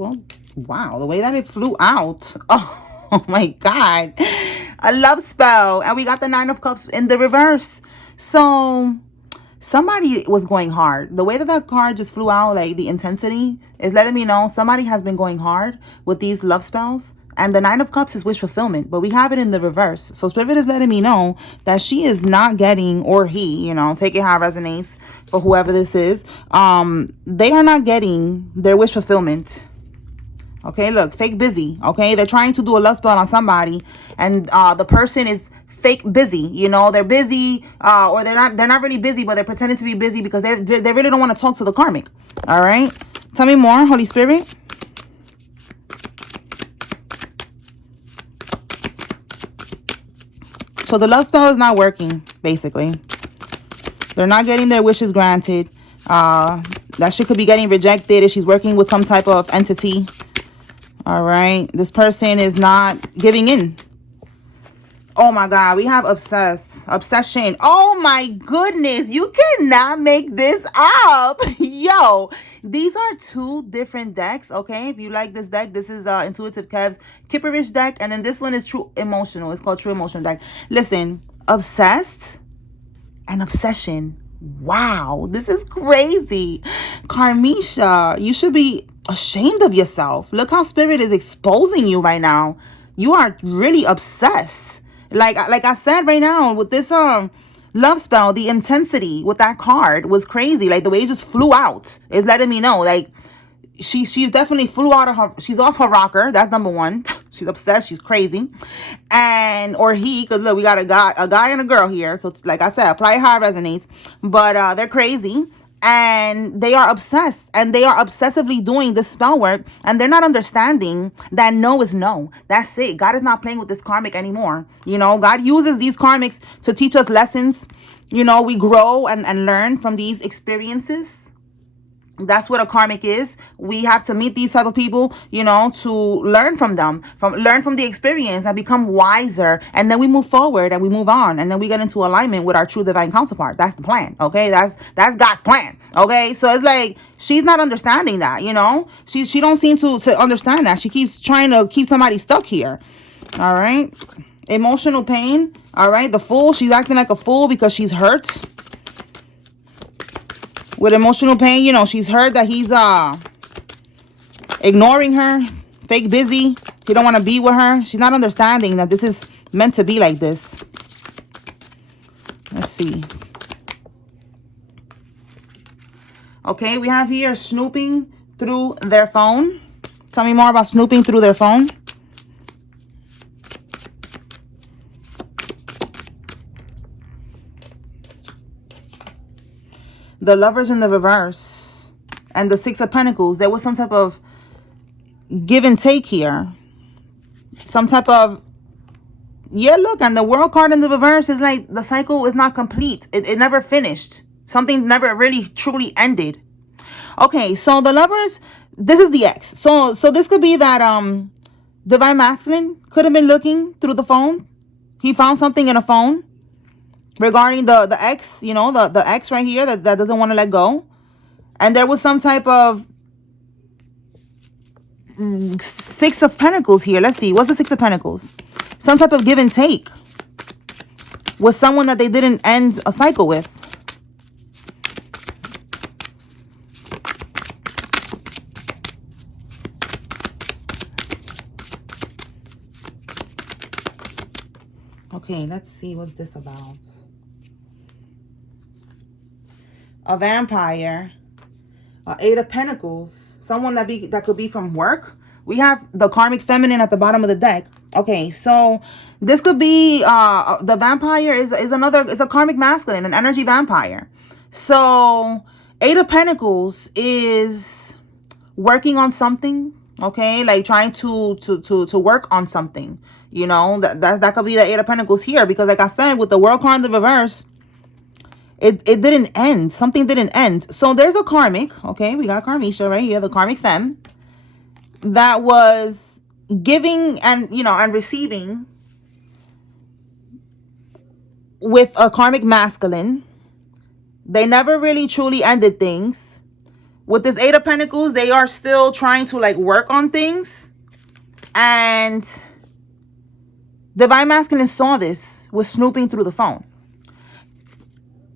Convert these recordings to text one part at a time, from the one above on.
well, wow, the way that it flew out. Oh my God. A love spell. And we got the Nine of Cups in the reverse. So somebody was going hard. The way that that card just flew out, like the intensity, is letting me know somebody has been going hard with these love spells. And the Nine of Cups is wish fulfillment, but we have it in the reverse. So Spirit is letting me know that she is not getting, or he, take it how it resonates for whoever this is. They are not getting their wish fulfillment. Okay, look, fake busy. Okay, they're trying to do a love spell on somebody, and the person is fake busy. They're busy, or they're not really busy, but they're pretending to be busy because they really don't want to talk to the karmic. All right, tell me more, Holy Spirit. So the love spell is not working. Basically, they're not getting their wishes granted. That shit could be getting rejected if she's working with some type of entity. All right, this person is not giving in. Oh my God, we have obsession. Oh my goodness, you cannot make this up. Yo, these are two different decks. Okay, if you like this deck, this is Intuitive Kev's Kipperish deck, and then this one is True Emotional. It's called True Emotional deck. Listen, obsessed and obsession. Wow, this is crazy. Karmisha, you should be ashamed of yourself. Look how Spirit is exposing you right now. You are really obsessed. Like I said right now with this love spell, the intensity with that card was crazy. Like the way it just flew out is letting me know, like, she definitely flew out of her, she's off her rocker. That's number one. She's obsessed, she's crazy. And or he, because look, we got a guy and a girl here. So like I said, apply how it resonates. But they're crazy. And they are obsessed, and they are obsessively doing this spell work, and they're not understanding that no is no. That's it. God is not playing with this karmic anymore. God uses these karmics to teach us lessons. We grow and learn from these experiences. That's what a karmic is. We have to meet these type of people, to learn from them, learn from the experience and become wiser. And then we move forward and we move on. And then we get into alignment with our true divine counterpart. That's the plan. Okay. That's God's plan. Okay. So it's like, she's not understanding that, she don't seem to understand that. She keeps trying to keep somebody stuck here. All right. Emotional pain. All right. The Fool. She's acting like a fool because she's hurt. With emotional pain, she's heard that he's ignoring her, fake busy. He don't want to be with her. She's not understanding that this is meant to be like this. Let's see. Okay, we have here snooping through their phone. Tell me more about snooping through their phone. The Lovers in the reverse and the Six of Pentacles. There was some type of give and take here. Some type of, yeah, look, and the World card in the reverse is like the cycle is not complete. It never finished. Something never really truly ended. Okay, so the Lovers, this is the ex. So this could be that Divine Masculine could have been looking through the phone. He found something in a phone regarding the ex, the ex right here that doesn't want to let go. And there was some type of Six of Pentacles here. Let's see. What's the Six of Pentacles? Some type of give and take with someone that they didn't end a cycle with. Okay, let's see what's this about. A vampire, Eight of Pentacles, someone that could be from work. We have the Karmic Feminine at the bottom of the deck. Okay, so this could be the vampire is a Karmic Masculine, an energy vampire. So Eight of Pentacles is working on something. Okay, like trying to work on something. That could be the Eight of Pentacles here, because like I said, with the World card in the reverse, it didn't end. Something didn't end. So there's a karmic. Okay, we got Karmisha right here, the Karmic Femme, that was giving and receiving with a Karmic Masculine. They never really truly ended things. with this Eight of Pentacles, they are still trying to like work on things. And Divine Masculine saw this, was snooping through the phone.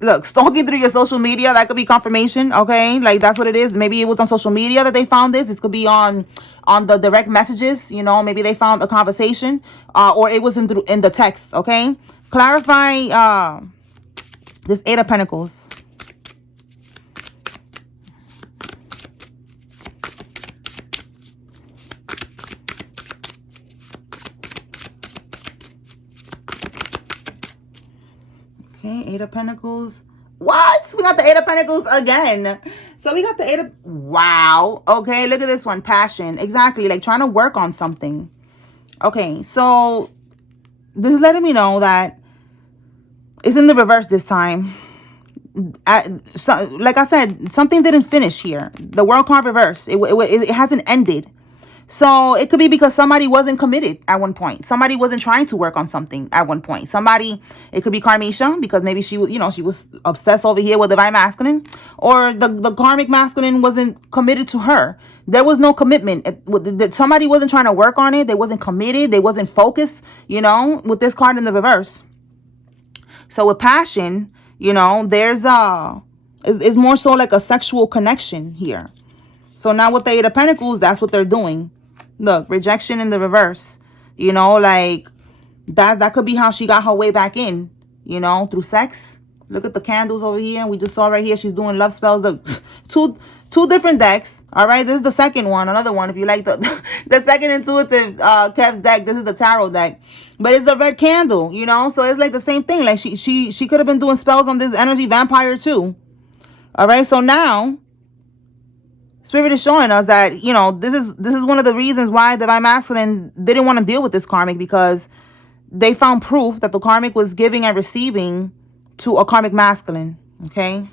Look, stalking through your social media, that could be confirmation, okay? Like, that's what it is. Maybe it was on social media that they found this. This could be on the direct messages, you know. Maybe they found a conversation, or it was in the text, okay? Clarify this Eight of Pentacles. Okay, Eight of Pentacles. What? We got the Eight of Pentacles again. So we got the Eight of... Wow. Okay, look at this one. Passion. Exactly. Like trying to work on something. Okay, so this is letting me know that it's in the reverse this time. Like I said, something didn't finish here. The World card reverse. It hasn't ended. So it could be because somebody wasn't committed at one point. Somebody wasn't trying to work on something at one point. It could be Karmisha, because maybe she was, you know, she was obsessed over here with Divine Masculine, or the Karmic Masculine wasn't committed to her. There was no commitment. Somebody wasn't trying to work on it. They wasn't committed. They wasn't focused, you know, with this card in the reverse. So with passion, you know, there's it's more so like a sexual connection here. So now with the Eight of Pentacles, that's what they're doing. Look, rejection in the reverse. You know, like that could be how she got her way back in, you know, through sex. Look at the candles over here. We just saw right here she's doing love spells. Look, two different decks. All right, this is the second one, another one. If you like the second intuitive Kev's deck, this is the tarot deck. But it's the red candle, you know, so it's like the same thing. Like she could have been doing spells on this energy vampire too. All right, so now Spirit is showing us that, you know, this is one of the reasons why Divine Masculine didn't want to deal with this Karmic, because they found proof that the Karmic was giving and receiving to a Karmic Masculine. Okay.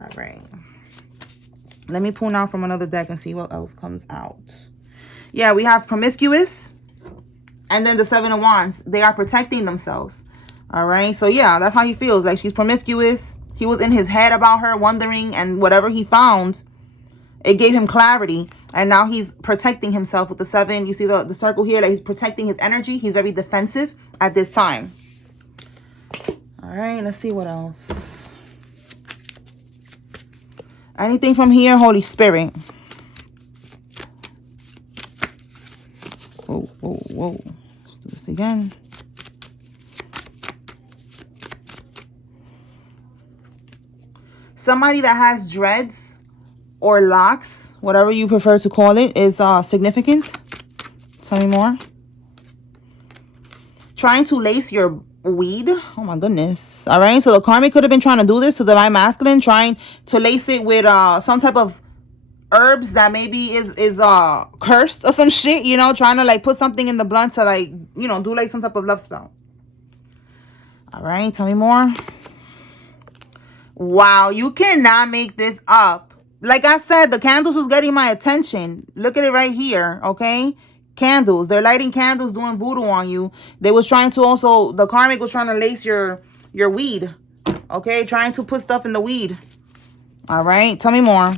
All right. Let me pull now from another deck and see what else comes out. Yeah, we have promiscuous. And then the Seven of Wands. They are protecting themselves. All right. So, yeah, that's how he feels. Like she's promiscuous. He was in his head about her, wondering. And whatever he found, it gave him clarity. And now he's protecting himself with the seven. You see the circle here? Like he's protecting his energy. He's very defensive at this time. All right. Let's see what else. Anything from here, Holy Spirit? Whoa, whoa, whoa. Let's do this again. Somebody that has dreads or locks, whatever you prefer to call it, is significant. Tell me more. Trying to lace your weed. Oh my goodness. All right, so the Karmic could have been trying to do this to the Divine Masculine, trying to lace it with some type of herbs that maybe is cursed or some shit, you know, trying to like put something in the blunt to like, you know, do like some type of love spell. All right, tell me more. Wow, you cannot make this up. Like I said, the candles was getting my attention. Look at it right here, okay? Candles. They're lighting candles, doing voodoo on you. They was trying to also, the Karmic was trying to lace your weed, okay? Trying to put stuff in the weed. All right, tell me more.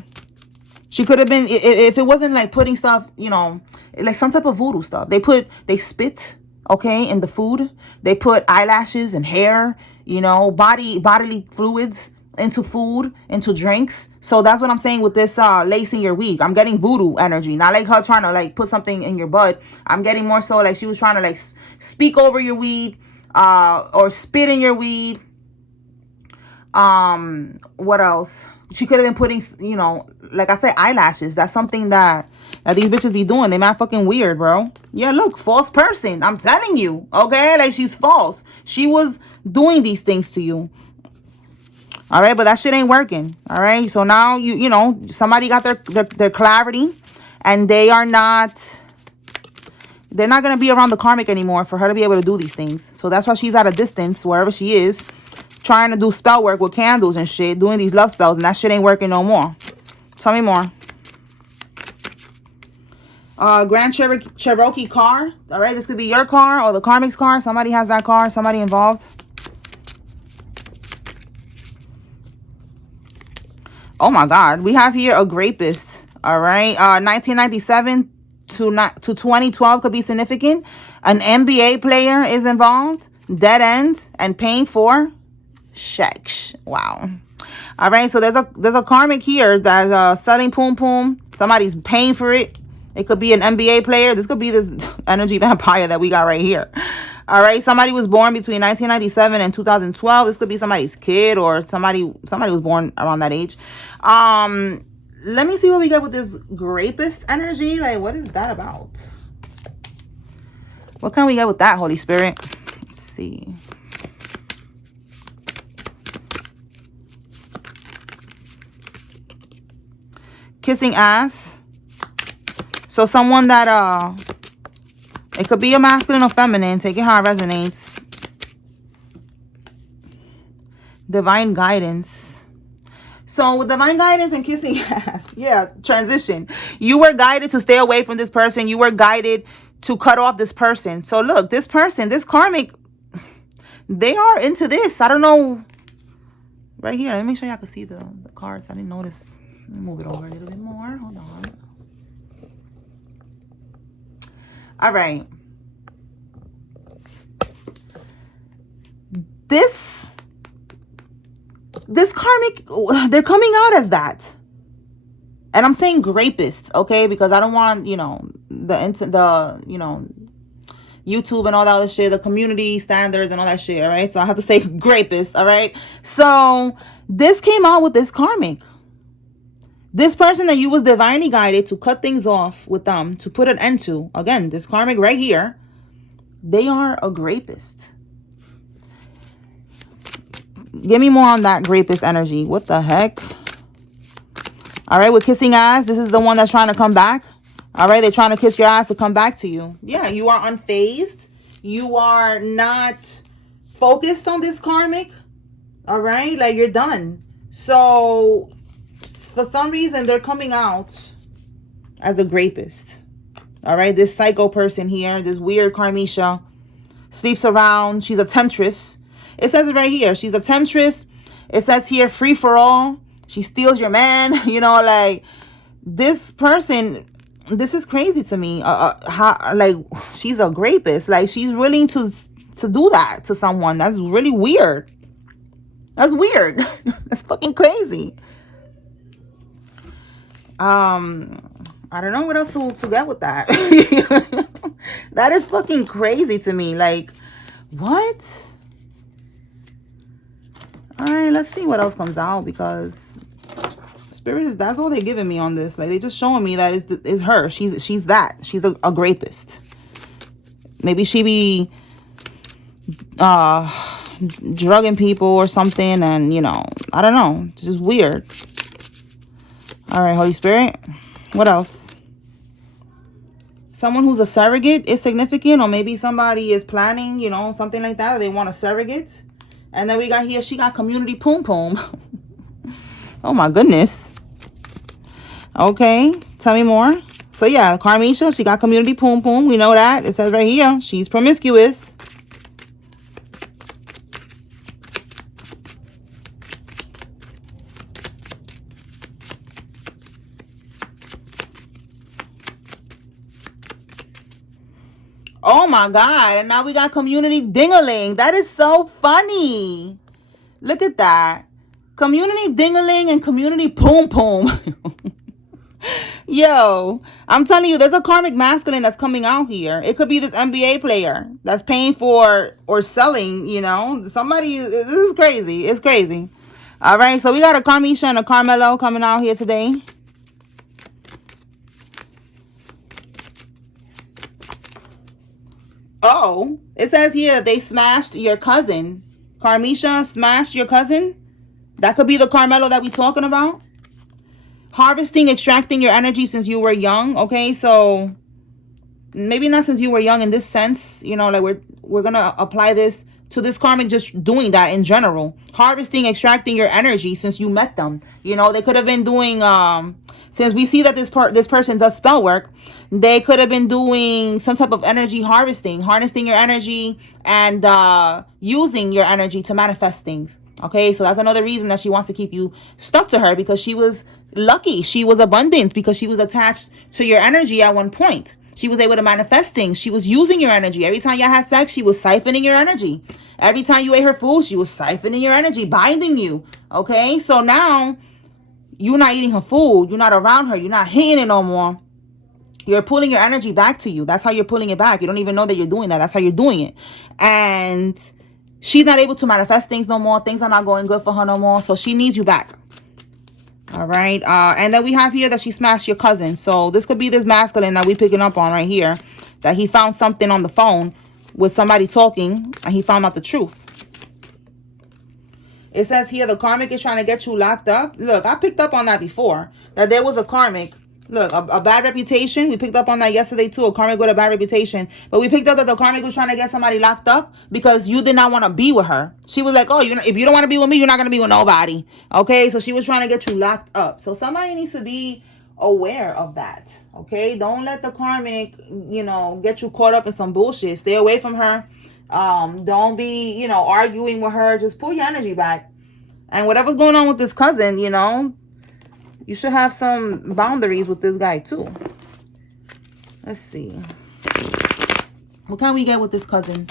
She could have been, if it wasn't like putting stuff, you know, like some type of voodoo stuff. They spit, okay, in the food. They put eyelashes and hair, you know, bodily fluids into food, into drinks. So that's what I'm saying with this lacing your weed. I'm getting voodoo energy, not like her trying to like put something in your butt. I'm getting more so like she was trying to like speak over your weed, or spit in your weed. What else? She could have been putting, you know, like I said, eyelashes. That's something that these bitches be doing. They mad fucking weird, bro. Yeah, look, false person. I'm telling you, okay? Like she's false. She was doing these things to you. All right, but that shit ain't working. All right, so now you know somebody got their clarity, and they're not gonna be around the Karmic anymore for her to be able to do these things. So that's why she's at a distance, wherever she is, trying to do spell work with candles and shit, doing these love spells, and that shit ain't working no more. Tell me more. Grand Cherokee car. All right, this could be your car or the Karmic's car. Somebody has that car. Somebody involved. Oh my God. We have here a rapist. All right. 1997 to 2012 could be significant. An NBA player is involved. Dead ends and paying for sex. Wow. All right. So there's a karmic here that's selling poom poom. Somebody's paying for it. It could be an NBA player. This could be this energy vampire that we got right here. All right. Somebody was born between 1997 and 2012. This could be somebody's kid or somebody was born around that age. Let me see what we get with this rapist energy. Like, what is that about? What can we get with that, Holy Spirit? Let's see. Kissing ass. So someone that it could be a masculine or feminine. Take it how it resonates. Divine guidance. So with divine guidance and kissing ass, yeah, transition. You were guided to stay away from this person. You were guided to cut off this person. So look, this person, this karmic, they are into this. I don't know. Right here, let me make sure y'all can see the cards. I didn't notice. Let me move it over a little bit more. Hold on. All right. This karmic, they're coming out as that. And I'm saying rapist, okay? Because I don't want, you know, the you know, YouTube and all that other shit, the community standards and all that shit, all right? So I have to say rapist, all right? So this came out with this karmic. This person that you was divinely guided to cut things off with them, to put an end to. Again, this karmic right here, they are a rapist. Give me more on that rapist energy. What the heck? All right, with kissing ass, this is the one that's trying to come back. All right, they're trying to kiss your ass to come back to you. Yeah, you are unfazed. You are not focused on this karmic. All right, like you're done. So for some reason, they're coming out as a rapist. All right, this psycho person here, this weird Karmisha, sleeps around. She's a temptress. It says it right here. She's a temptress. It says here, free for all. She steals your man. You know, like this person, this is crazy to me. Like she's a rapist. Like she's willing to do that to someone. That's really weird. That's weird. That's fucking crazy. I don't know what else to get with that. That is fucking crazy to me. Like, what? All right, let's see what else comes out, because Spirit is, that's all they're giving me on this. Like, they just showing me that is her. She's that. She's a rapist. Maybe she be drugging people or something, and you know, I don't know. It's just weird. All right, Holy Spirit. What else? Someone who's a surrogate is significant, or maybe somebody is planning, you know, something like that. They want a surrogate. And then we got here, she got community poom poom. Oh my goodness. Okay, tell me more. So yeah, Karmisha, she got community poom poom. We know that. It says right here, she's promiscuous. Oh my God. And now we got community ding-a-ling. That is so funny. Look at that. Community ding-a-ling and community poom poom. Yo, I'm telling you, there's a karmic masculine that's coming out here. It could be this NBA player that's paying for or selling, you know. Somebody, this is crazy. It's crazy. All right, so we got a Karmisha and a Carmelo coming out here today. Oh, it says here they smashed your cousin. Karmisha smashed your cousin. That could be the Carmelo that we're talking about. Harvesting, extracting your energy since you were young. Okay, so maybe not since you were young in this sense. You know, like we're gonna apply this to this karmic, just doing that in general. Harvesting, extracting your energy since you met them. You know, they could have been doing since we see that this person does spell work, they could have been doing some type of energy harvesting, harnessing your energy and using your energy to manifest things. Okay, so that's another reason that she wants to keep you stuck to her, because she was lucky. She was abundant because she was attached to your energy at one point. She was able to manifest things. She was using your energy. Every time y'all had sex, she was siphoning your energy. Every time you ate her food, she was siphoning your energy, binding you. Okay, so now you're not eating her food. You're not around her. You're not hitting it no more. You're pulling your energy back to you. That's how you're pulling it back. You don't even know that you're doing that. That's how you're doing it. And she's not able to manifest things no more. Things are not going good for her no more. So she needs you back. All right. And then we have here that she smashed your cousin. So this could be this masculine that we picking up on right here. That he found something on the phone with somebody talking, and he found out the truth. It says here the karmic is trying to get you locked up. Look, I picked up on that before. That there was a karmic. Look, a bad reputation. We picked up on that yesterday too. A karmic with a bad reputation. But we picked up that the karmic was trying to get somebody locked up because you did not want to be with her. She was like, oh, if you don't want to be with me, you're not going to be with nobody. Okay, so she was trying to get you locked up. So somebody needs to be aware of that. Okay, don't let the karmic, get you caught up in some bullshit. Stay away from her. Don't be, arguing with her. Just pull your energy back. And whatever's going on with this cousin, you should have some boundaries with this guy too. Let's see. What can we get with this cousin?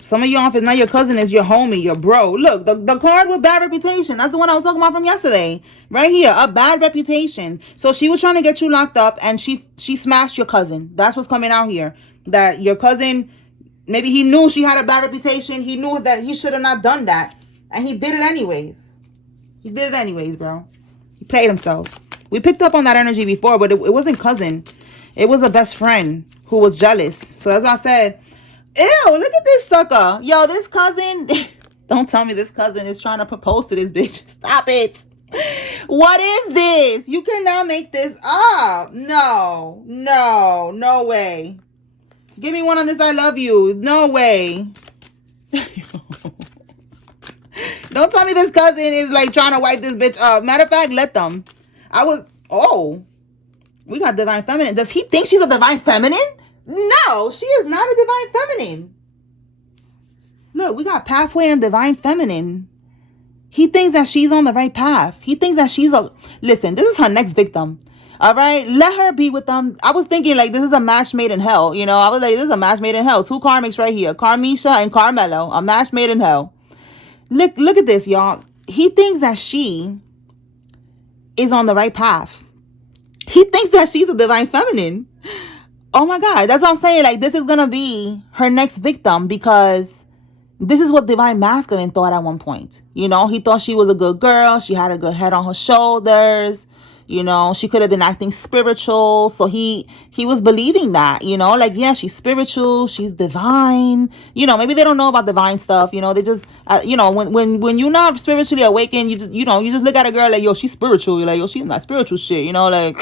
Some of y'all, if it's not your cousin, it's your homie, your bro. Look, the card with bad reputation. That's the one I was talking about from yesterday. Right here, a bad reputation. So she was trying to get you locked up, and she smashed your cousin. That's what's coming out here. That your cousin, maybe he knew she had a bad reputation. He knew that he should have not done that. And he did it anyways. He did it anyways, bro. He played himself. We picked up on that energy before, but it wasn't cousin. It was a best friend who was jealous. So that's why I said, ew, look at this sucker. Yo, this cousin. Don't tell me this cousin is trying to propose to this bitch. Stop it. What is this? You cannot make this up. No way. Give me one on this. I love you. No way. Don't tell me this cousin is like trying to wipe this bitch up. Matter of fact, let them. We got divine feminine. Does he think she's a divine feminine? No, she is not a divine feminine. Look, we got pathway and divine feminine. He thinks that she's on the right path. He thinks that listen, this is her next victim. All right, let her be with them. I was thinking like this is a match made in hell. I was like, this is a match made in hell. Two karmics right here, Carmisha and Carmelo, a match made in hell. Look at this, y'all. He thinks that she is on the right path. He thinks that she's a divine feminine. Oh my God, that's what I'm saying. Like, this is going to be her next victim, because this is what divine masculine thought at one point. He thought she was a good girl. She had a good head on her shoulders. She could have been acting spiritual. So he was believing that, like, yeah, she's spiritual. She's divine. Maybe they don't know about divine stuff. They just, when you're not spiritually awakened, you just look at a girl like, yo, she's spiritual. You're like, yo, she's not spiritual shit, like...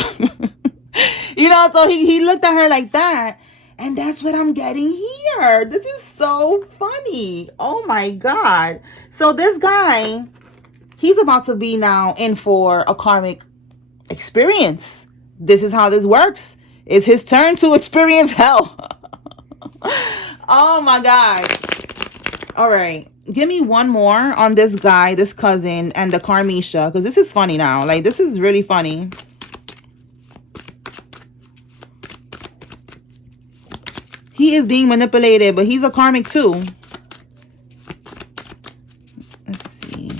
So he looked at her like that, and that's what I'm getting here. This is so funny. Oh my God. So this guy, he's about to be now in for a karmic experience. This is how this works. It's his turn to experience hell. Oh my God. All right. Give me one more on this guy, this cousin, and the Carmisha, because this is funny now. Like, this is really funny. He is being manipulated, but he's a karmic too. Let's see.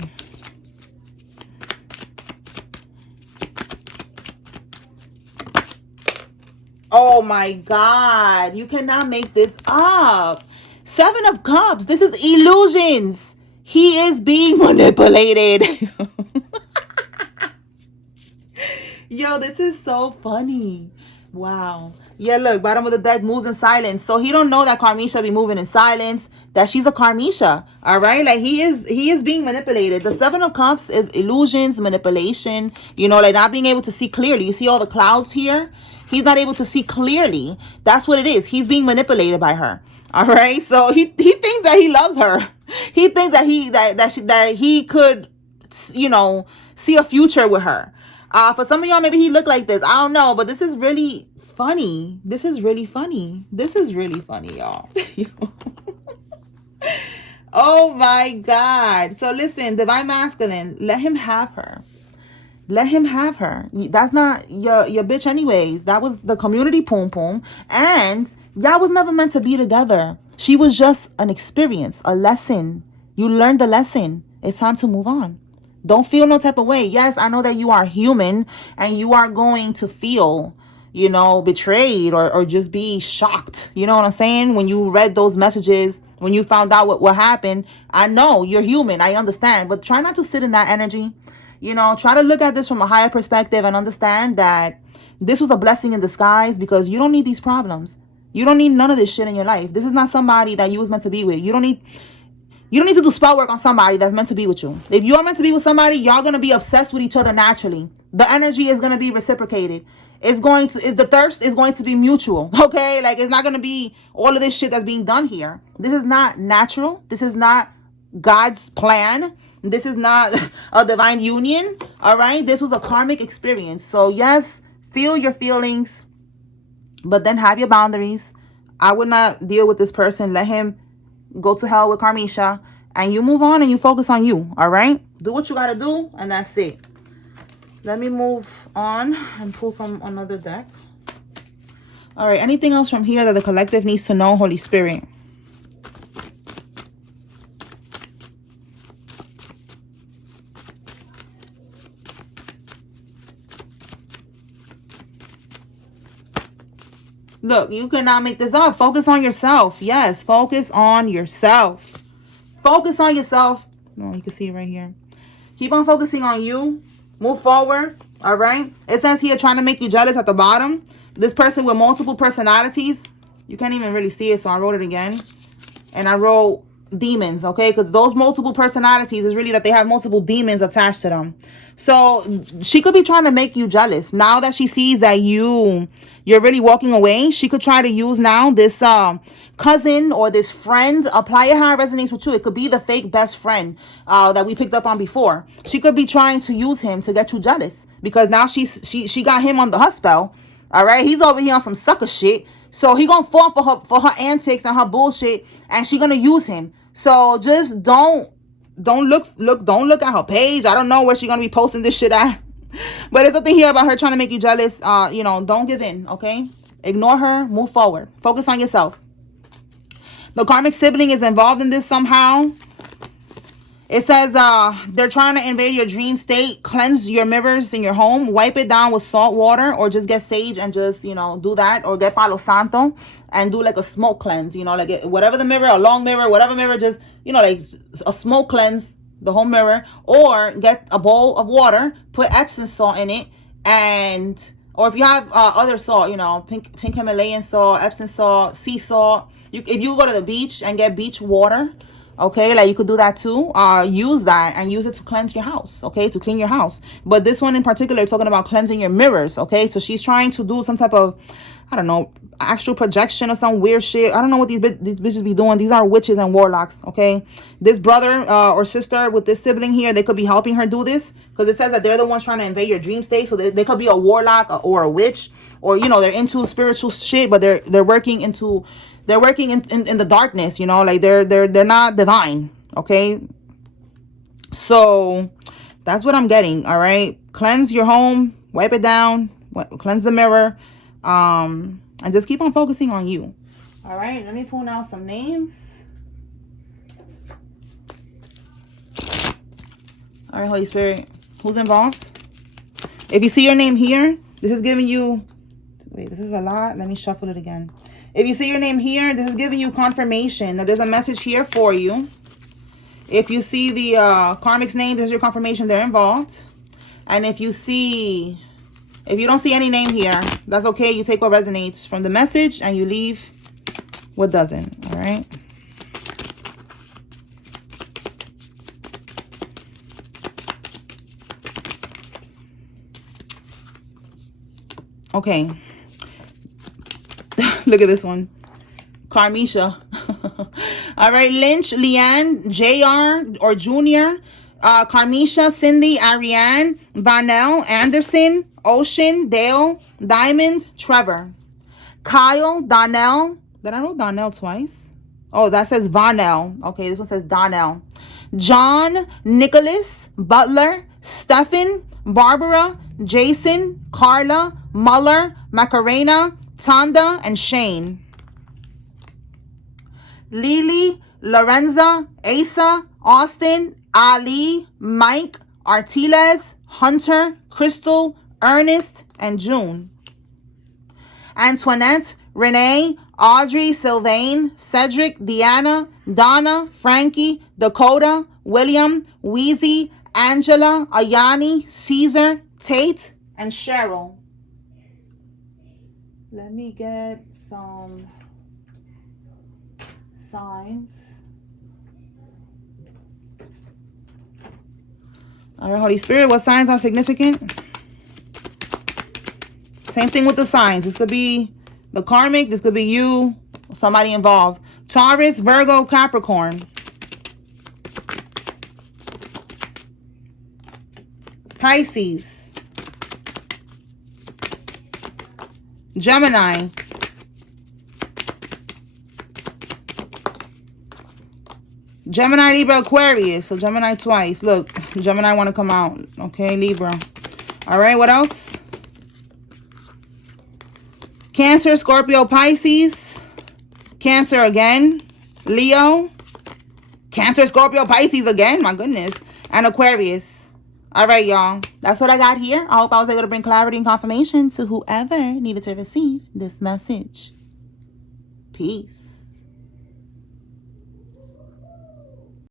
Oh my God. You cannot make this up. 7 of Cups. This is illusions. He is being manipulated. Yo, this is so funny. Wow. Yeah, look, bottom of the deck moves in silence. So he don't know that Carmisha be moving in silence, that she's a Carmisha. All right? Like, he is being manipulated. The 7 of Cups is illusions, manipulation, like not being able to see clearly. You see all the clouds here? He's not able to see clearly. That's what it is. He's being manipulated by her. All right? So he thinks that he loves her. He thinks that he could, see a future with her. For some of y'all, maybe he looked like this. I don't know, but this is really funny. This is really funny. This is really funny, y'all. Oh my God. So listen, divine masculine, let him have her. Let him have her. That's not your bitch anyways. That was the community poom poom. And y'all was never meant to be together. She was just an experience, a lesson. You learned the lesson. It's time to move on. Don't feel no type of way. Yes, I know that you are human and you are going to feel, you know, betrayed or just be shocked. You know what I'm saying? When you read those messages, when you found out what happened, I know you're human. I understand. But try not to sit in that energy. You know, try to look at this from a higher perspective and understand that this was a blessing in disguise, because you don't need these problems. You don't need none of this shit in your life. This is not somebody that you was meant to be with. You don't need to do spell work on somebody that's meant to be with you. If you are meant to be with somebody, y'all going to be obsessed with each other naturally. The energy is going to be reciprocated. The thirst is going to be mutual. Okay? Like, it's not going to be all of this shit that's being done here. This is not natural. This is not God's plan. This is not a divine union. All right? This was a karmic experience. So yes, feel your feelings, but then have your boundaries. I would not deal with this person. Let him go to hell with Karmisha, and you move on and you focus on you. All right? Do what you got to do, and that's it. Let me move on and pull from another deck. All right. Anything else from here that the collective needs to know, Holy Spirit? Look, you cannot make this up. Focus on yourself. Yes, focus on yourself. Focus on yourself. No, you can see it right here. Keep on focusing on you. Move forward. All right. It says here trying to make you jealous at the bottom. This person with multiple personalities. You can't even really see it, so I wrote it again. And I wrote demons, okay? Because those multiple personalities is really that they have multiple demons attached to them. So she could be trying to make you jealous. Now that she sees that you're really walking away, she could try to use now this cousin or this friend. Apply it how it resonates with you. It could be the fake best friend that we picked up on before. She could be trying to use him to get you jealous, because now she got him on the hot spell. All right, he's over here on some sucker shit. So he gonna fall for her antics and her bullshit, and she gonna use him. So just don't look at her page. I don't know where she's gonna be posting this shit at. But there's something here about her trying to make you jealous. You know, don't give in, okay? Ignore her, move forward. Focus on yourself. The karmic sibling is involved in this somehow. It says they're trying to invade your dream state, cleanse your mirrors in your home, wipe it down with salt water, or just get sage and just, you know, do that, or get Palo Santo and do like a smoke cleanse, you know, like whatever the mirror, a long mirror, whatever mirror, just, you know, like a smoke cleanse the whole mirror, or get a bowl of water, put Epsom salt in it, and, or if you have other salt, you know, pink Himalayan salt, Epsom salt, sea salt, if you go to the beach and get beach water, okay, like you could do that too. Use that and use it to cleanse your house, okay, to clean your house. But this one in particular is talking about cleansing your mirrors, okay? So she's trying to do some type of, I don't know, astral projection or some weird shit. I don't know what these bitches be doing. These are witches and warlocks, okay? This brother or sister with this sibling here, they could be helping her do this, because it says that they're the ones trying to invade your dream state. So they could be a warlock or a witch, or, you know, they're into spiritual shit, but they're working in the darkness, you know, like they're not divine, okay? So that's what I'm getting. All right, cleanse your home, wipe it down, cleanse the mirror, and just keep on focusing on you. All right, let me pull out some names. All right, Holy Spirit, who's involved? If you see your name here, this is giving you, wait, this is a lot. Let me shuffle it again. If you see your name here, this is giving you confirmation that there's a message here for you. If you see the karmic's name, this is your confirmation they're involved. And if you don't see any name here, that's okay. You take what resonates from the message and you leave what doesn't. All right. Okay. Look at this one. Karmisha. All right. Lynch, Leanne, JR, or Junior. Carmisha, Cindy, Ariane, Varnell, Anderson, Ocean, Dale, Diamond, Trevor. Kyle, Donnell. Did I wrote Donnell twice? Oh, that says Varnell. Okay, this one says Donnell. John, Nicholas, Butler, Stephen, Barbara, Jason, Carla, Muller, Macarena, Tonda, and Shane. Lily, Lorenza, Asa, Austin, Ali, Mike, Artiles, Hunter, Crystal, Ernest, and June. Antoinette, Renee, Audrey, Sylvain, Cedric, Deanna, Donna, Frankie, Dakota, William, Wheezy, Angela, Ayani, Caesar, Tate, and Cheryl. Let me get some signs. All right, Holy Spirit, what signs are significant? Same thing with the signs. This could be the karmic. This could be you, somebody involved. Taurus, Virgo, Capricorn. Pisces. Gemini. Gemini, Libra, Aquarius. So Gemini twice. Look, Gemini want to come out. Okay, Libra. All right, what else? Cancer, Scorpio, Pisces. Cancer again. Leo. Cancer, Scorpio, Pisces again. My goodness. And Aquarius. All right, y'all. That's what I got here. I hope I was able to bring clarity and confirmation to whoever needed to receive this message. Peace.